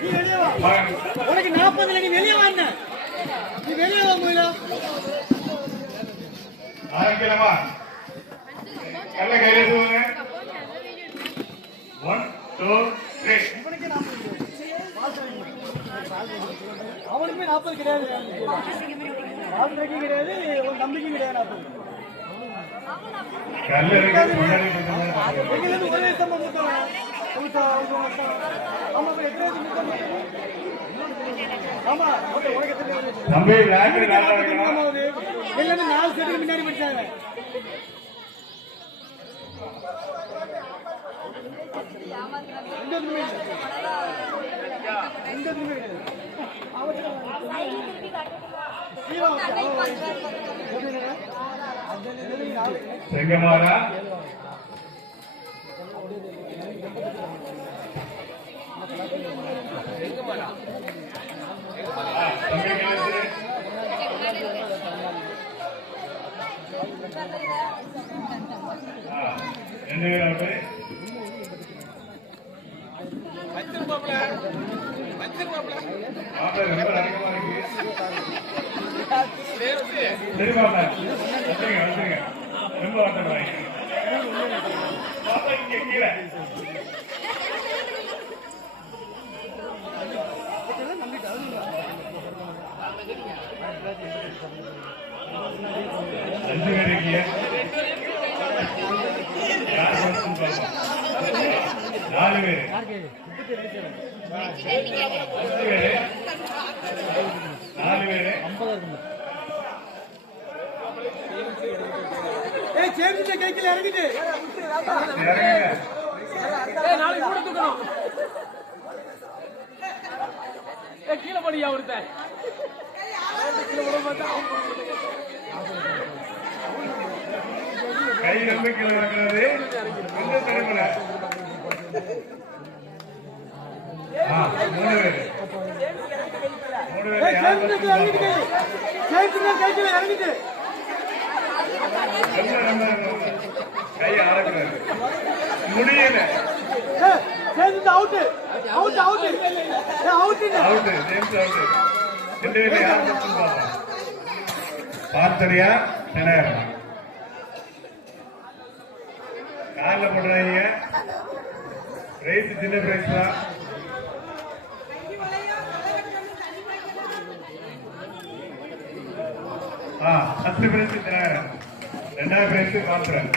நீ வெளியே வா. உனக்கு நாற்பதுல நீ வெளியே வா என்ன? நீ வெளியே வா முதல்ல ஆரம்பிக்கலாமா? நல்ல கையில சொல்லுங்க ஒன் டூ த்ரீ அவனுக்குமே நாற்பது கிடையாது. கிடையாது உன் நம்பிக்கை கிடையாது நாற்பது. ஒரே சம்பா தம்பி நாலு செகண்ட் முன்னாடி படிச்சாங்க. எந்த ஒண்ணுமே இல்லை. எந்த ஒண்ணுமே கிடையாது. அவன் சீவா வச்சு, அவன் வச்சு. எப்படிங்க? அந்த நிலையில நாலு. செங்கமாரா ஆ, தம்பி கையில இருக்கு. ஆ, ரெண்டு பேரும் அவுட்டு. மாப்பிள்ளை ரொம்ப அதிகமா இருக்கு. சரி மாப்பிள்ளை. வந்துருங்க, கீழே. பேர் இருக்கீங்க நாலு பேர் ஏய் கைக்கில இறங்கிட்டு நாளைக்கு கூட தூக்கணும் ஏய், கீழே படியா ஒருத்தன் கை இருக்கிறது கொஞ்சம் திரும்பல ஆ, மூணு பேரு. மூணு பேரு இறங்கிட்டு. கை ஆடக்கூடாது முடியல. சேமிச்ச அவுட் அவுட் அவுட் ஏய் அவுட் பார்த்தறியா அவுட்டு பார்த்தரியா காலில் போடுறாங்க. பிரைஸ் சின்ன பிரைஸ் தான். ஆ ஃபர்ஸ்ட் பிரைஸ் தினகரன். ரெண்டாயிரம் பிரைஸ் பார்த்துறேன்